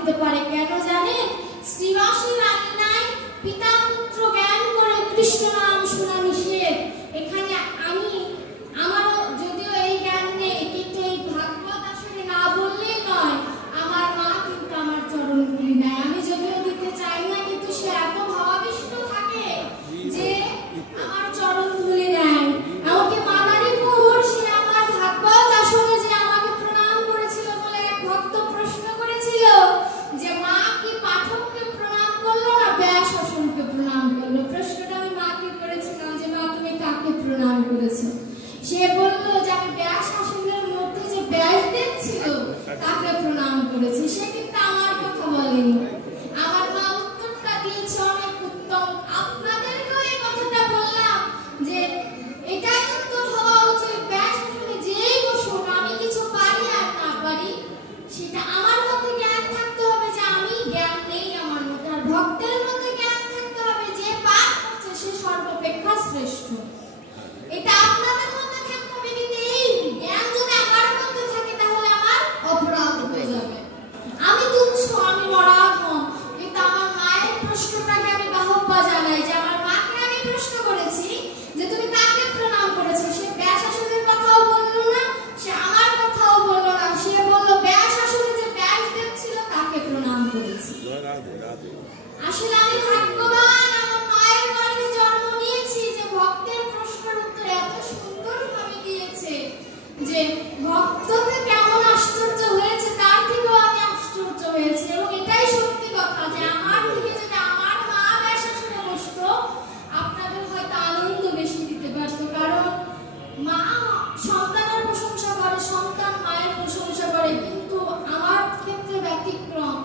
দিতে পারে। কেন জানেন? শ্রীবাসী রানী নাই, পিতা পুত্র জ্ঞান করে কৃষ্ণ নাম শোনা নিষেধ। এখানে আমি আমার যদিও এই জ্ঞান নেই, কিন্তু এই ভাগবত আসলে না বললেই নয়, আমার মা কিন্তু আমার চরণ ধুলি নেয়। আমি যদিও দিতে চাই না, কিন্তু সে এত ভাবাবিষ্ট থাকে যে আমার চরণ ধুলি নেয়। আমাকে মাদারীপুর সে আমার ভাগবত আসলে যে আমাকে প্রণাম করেছিল বলে এক ভক্ত প্রশ্ন করেছিল যে মা কি পাঠককে প্রণাম করলো না ব্যাস আসনকে প্রণাম করলো। প্রশ্নটা আমি মাকে করেছিলাম যে মা তুমি কাকে প্রণাম করেছো? সে বলল যে আমি ব্যাস আসনের মধ্যে যে ব্যাসদেব ছিল তাকে প্রণাম করেছি। সে কিন্তু আমার কথা বলেনি। আমার মা উত্তরটা দিয়েছে অনেক উত্তম। আপনাদেরকেও এই কথাটা বললাম যে এটাই উত্তর হওয়া উচিত। ব্যাস আসনে যেই বসুক, আমি কিছু পারি আর না পারি, সেটা আমার মধ্যে জ্ঞান থাকতে হবে যে আমি জ্ঞান নেই আমার মধ্যে। আর ভক্তের মধ্যে জ্ঞান থাকতে হবে যে পাঠ করছে সে সর্বাপেক্ষা শ্রেষ্ঠ। এটা আপনাদের মধ্যে থাকতে হবে। কিন্তু এই জ্ঞান যদি আমার মধ্যে থাকে তাহলে আমার অপরাধ হয়ে যাবে। আমি তুচ্ছ, আমি নরাধম, কিন্তু আমার মায়ের প্রশ্নটাকে আমি বাহবা জানাই যে আমার মাকে আমি প্রশ্ন করেছি যে তুমি কাকে প্রণাম করেছো। সে ব্যাস আসনের কথাও বললো না, সে আমার কথাও বললো না। সে বললো ব্যাস আসনে যে ব্যাসদেব ছিল তাকে প্রণাম করেছি। আসলে আমি ভাগ্যবান, আমার মায়ের গর্ভে জন্ম নিয়েছি যে ভক্তের প্রশ্নের উত্তর এত সুন্দরভাবে দিয়েছে যে ভক্তকে কেমন আশ্চর্য হয়েছে তার থেকেও আমি আশ্চর্য হয়েছি। এবং এটাই সত্যি কথা যে আমার থেকে যদি আমার মা ব্যাস আসনে বসতো আপনাদের হয়তো আনন্দ বেশি দিতে পারতো। কারণ মা সন্তানের প্রশংসা করে, সন্তান মায়ের প্রশংসা করে, কিন্তু আমার ক্ষেত্রে ব্যতিক্রম।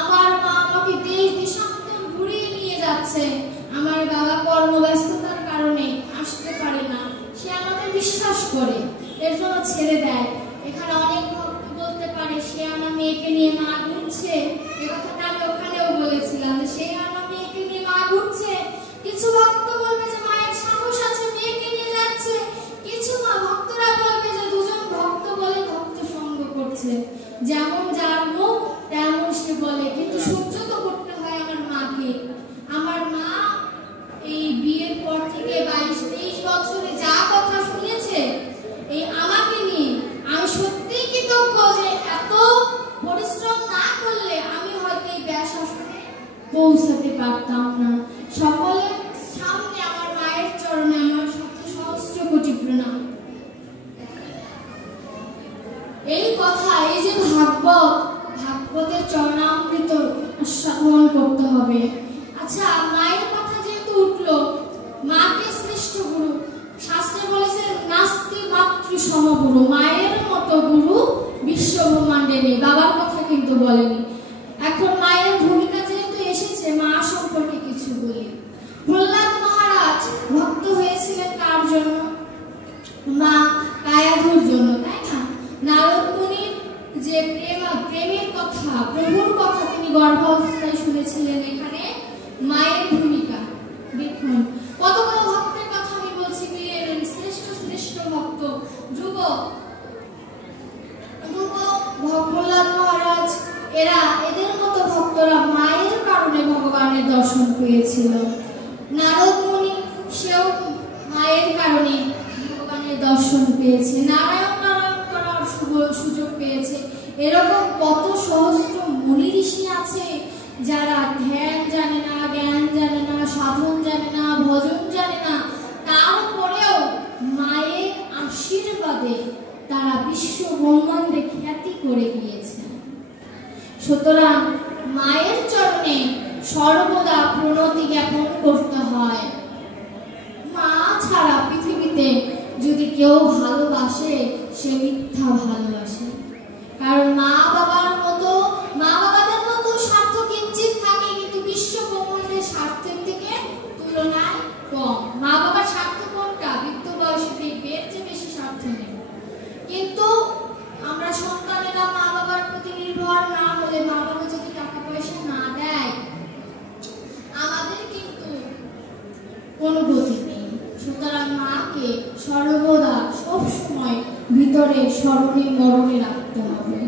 আমার মা আমাকে দেশ দেশান্তর ঘুরিয়ে নিয়ে যাচ্ছে। আমার বাবা কর্মব্যস্ততার কারণে আসতে পারে না, সে আমাদের বিশ্বাস করে এর জন্য ছেড়ে দেয়। এখানে অনেক ভক্ত বলতে পারে সে আমার মেয়েকে নিয়ে মা ঘুরছে, এ কথাটা আমি ওখানেও বলেছিলাম যে সে আমার মেয়েকে নিয়ে মা ঘুরছে। কিছু ভক্ত বলবে যে মায়ের সাহস আছে মেয়েকে নিয়ে যাচ্ছে, কিছু মা ভক্তরা বলবে যে দুজন ভক্ত বলে ভক্ত সঙ্গ করছে, যেমন যার মুখ তেমন সে বলে। কিন্তু সহ্য তো করতে হয় আমার মাকে। আমার মা এই বিয়ের পর থেকে 22-23 বছরে যা কথা শুনেছে এই আমাকে নিয়ে, আমি সত্যিই কৃতজ্ঞ যে এত পরিশ্রম না করলে আমি হয়তো এই ব্যাস আসনে পৌঁছাতে পারতাম না। সকলের সামনে আমার মায়ের চরণে আমার সহস্র কোটি প্রণাম। এই কথা, এই যে ভাগবতের চরণামৃত আস্বাদন করতে হবে। আচ্ছা, মায়ের কথা যেহেতু উঠলো, মাকে শ্রেষ্ঠ গুরু শাস্ত্রে বলেছে নাস্তি মাতৃ সমগুরু, মায়ের মতো গুরু বিশ্ব ব্রহ্মাণ্ডে নেই। বাবার কথা কিন্তু বলেনি। এখন মায়ের ভূমিকা যেহেতু এসেছে, মা সম্পর্কে কিছু বলি। প্রহ্লাদ মহারাজ ভক্ত হয়েছিলেন কার জন্য? মা কায়াধুর জন্য, তাই না? নারদ মুনির যে প্রেমের কথা, প্রভুর কথা তিনি গর্ভাবস্থায় শুনেছিলেন। এখানে মায়ের ভূমিকা দেখুন। কতগুলো ভক্তের কথা আমি বলছি, মিলিয়ে নিন। শ্রেষ্ঠ শ্রেষ্ঠ ভক্ত ধ্রুব, প্রহ্লাদ মহারাজ, এদের মতো ভক্তরা মায়ের কারণে ভগবানের দর্শন পেয়েছিল। নারদ মুনি, সেও মায়ের কারণে ভগবানের দর্শন পেয়েছে, নারায়ণ নারায়ণ করার সুযোগ পেয়েছে। এরকম কত সহস্র মুনি ঋষি আছে যারা ধ্যান জানে না, জ্ঞান জানে না, সাধন জানে না, ভজন জানে না, তারপরেও মায়ের আশীর্বাদে তারা বিশ্ব ব্রহ্মাণ্ডে খ্যাতি করে গিয়েছে। সুতরাং মায়ের চরণে সর্বদা প্রণতি জ্ঞাপন করতে হয়। মা ছাড়া পৃথিবীতে যদি কেউ ভালোবাসে সে মিথ্যা ভালোবাসে। কারণ মা বাবাদের মতো স্বার্থ কিঞ্চিত থাকে, কিন্তু বিশ্ব ব্রহ্মাণ্ডের স্বার্থের থেকে তুলনায় কম। মা বাবার স্বার্থ কোনটা? বৃদ্ধ বয়সে দেখবে এর চেয়ে বেশি স্বার্থ নেই। কিন্তু আমরা সন্তানেরা মা বাবার প্রতি নির্ভর না হলে, মা বাবা যদি টাকা পয়সা না দেয়, আমাদের কিন্তু কোনো গতি নেই। সুতরাং মাকে সর্বদা সবসময় ভিতরে স্মরণে মরণে রাখতে হবে।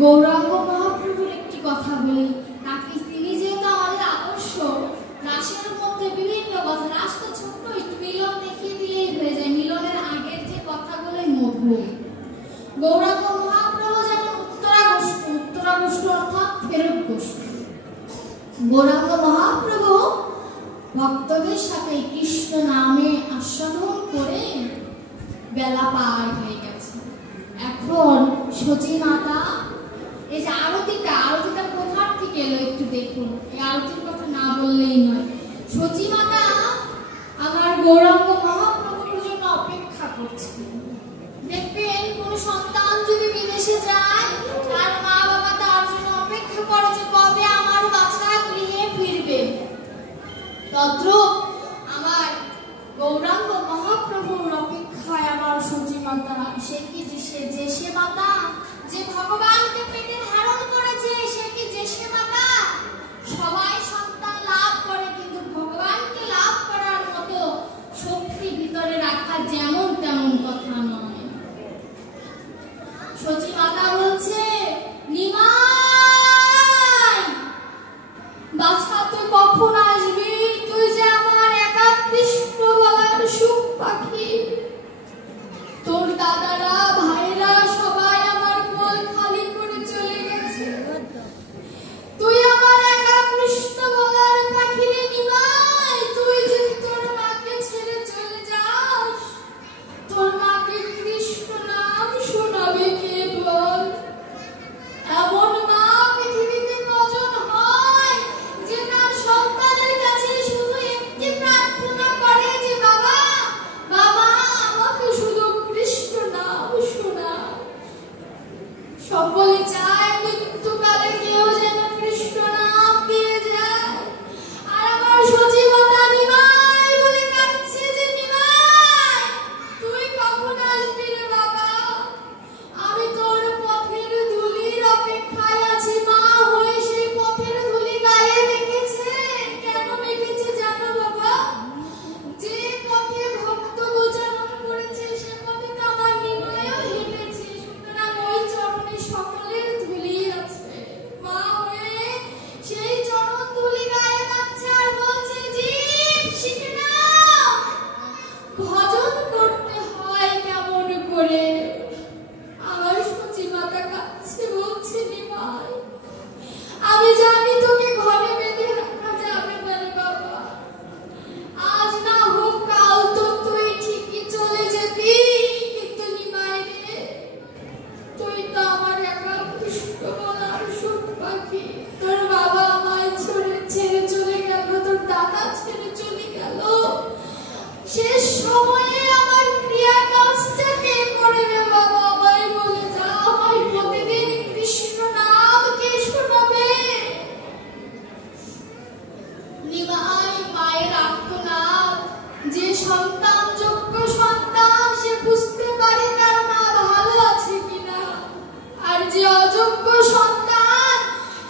গৌরাঙ্গ মহাপ্রভুর একটি কথা বলি বলি, তাকে তিনি যেহেতু আমাদের আকর্ষণ, রাসের মধ্যে বিভিন্ন কথা, রাস তো ছোট্ট একটু মিলন দেখিয়ে দিলেই হয়ে যায়, মিলনের আগের যে কথাগুলোই মধুর। গৌরাঙ্গ মহাপ্রভু যেমন উত্তরাগোষ্ঠ অর্থাৎ ফেরত গোষ্ঠ। গৌরাঙ্গ মহাপ্রভু ভক্তদের সাথে কৃষ্ণ নামে আস্বাদন করে বেলা পার হয়ে গেছে। এখন সচী মাতা, এই যে আরতিটা কোথার থেকে এলো একটু দেখুন, এই আরতির কথা না বললেই নয়। সচী মাতা আমার গৌরাঙ্গ মহাপ্রভুর জন্য অপেক্ষা করছে। দেখবেন কোন সন্তান যদি বিদেশে যায়, তার মা বাবা তার জন্য অপেক্ষা করে যে কবে আমার বাচ্চা গৃহে ফিরবে। তদ্রূপ আমার গৌরাঙ্গ মহাপ্রভুর অপেক্ষায় আমার সচী মাতা। সে কি যে মাতা, যে ভগবানকে পেটে ধারণ করেছে, সে কি যে মাতা? সবাই সন্তান লাভ করে, কিন্তু ভগবানকে লাভ করার মতো শক্তি ভিতরে রাখা যেমন তেমন কথা নয়। সচী মাতা বলছে, নিমাই বাছা তুই কখন আসবি? তুই যে আমার একা কৃষ্ণ বলার সুখ পাখি। তোর দাদারা ভাইরা সবাই আমার কোল খালি করে চলে গেছে, তুই আমার একা কৃষ্ণ বলার পাখি রে নিমাই। তুই যদি তোর মাকে ছেড়ে চলে যাস, তোর মাকে কৃষ্ণ নাম শোনাবে কে বল? এমন মা পৃথিবীতে কজন হয় যে তার সন্তানের কাছে শুধু একটি প্রার্থনা করে যে বাবা বাবা আমাকে শুধু কৃষ্ণ নাম শোনা। সকলে চায় মৃত্যুকালে কেউ যেন কৃষ্ণ নাম দিয়ে যায়। আর আমার সচী মাতা নিমাই বলে কাঁদছে যে নিমাই তুই কখন আসবি রে বাবা? আমি তোর পথের ধুলির অপেক্ষায় আছি। মা হয়ে সেই পথের ধুলি গায়ে মেখেছে। কেন মেখেছে জানো বাবা? যে পথে ভক্ত গোচরণ করেছে সে পথে তো আমার নিমাইও হেঁটেছে, সুতরাং ওই চরণে সকলের ধুলি আছে। মা হয়ে সেই চরণ ধুলি গায়ে মাখছে আর বলছে জীব শিখে নাও, ভজন করতে হয় কেমন করে। আমার সচী মাতা কাছে বলছে নিমাই আমি জানি তোকে ঘরে বেঁধে রাখা যাবে না রে বাবা, আজ না হোক কাল তো তুই ঠিকই চলে যেবি, কিন্তু নিমাই রে তুই তো আমার একা কৃষ্ণ বলার সুখ পাখি। তোর বাবা আমায় ছেড়ে চলে গেল, তোর দাদা ছেড়ে চলে গেল, শেষ সময়ে আমার ক্রিয়া কাজটা কে করে রে বাবা? আমায় বলে যা, আমায় প্রতিদিন কৃষ্ণ নাম কে শোনাবে? নিমাই মায়ের আর্তনাদ, যে সন্তান যোগ্য সন্তান সে বুঝতে পারে তার মা ভালো আছে কিনা, আর যে অযোগ্য সন্তান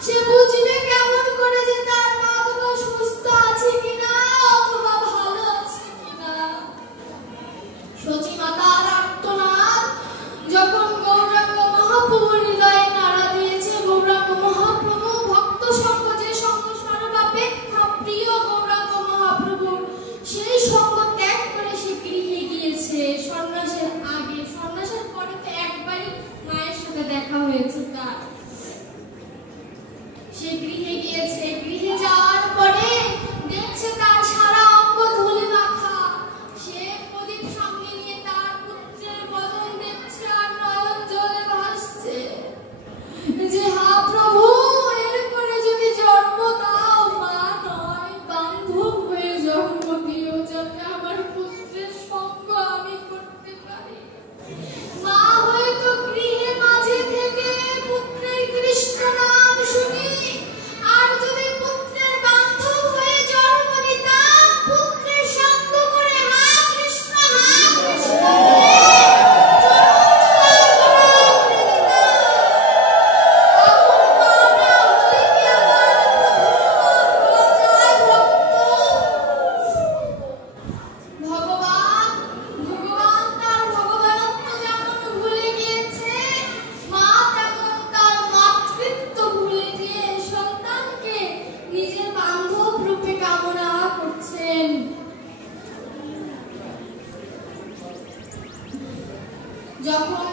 সে বুঝবে কেমন করে যে তার মা বাবা সুস্থ আছে কিনা অথবা ভালো আছে কিনা। যখন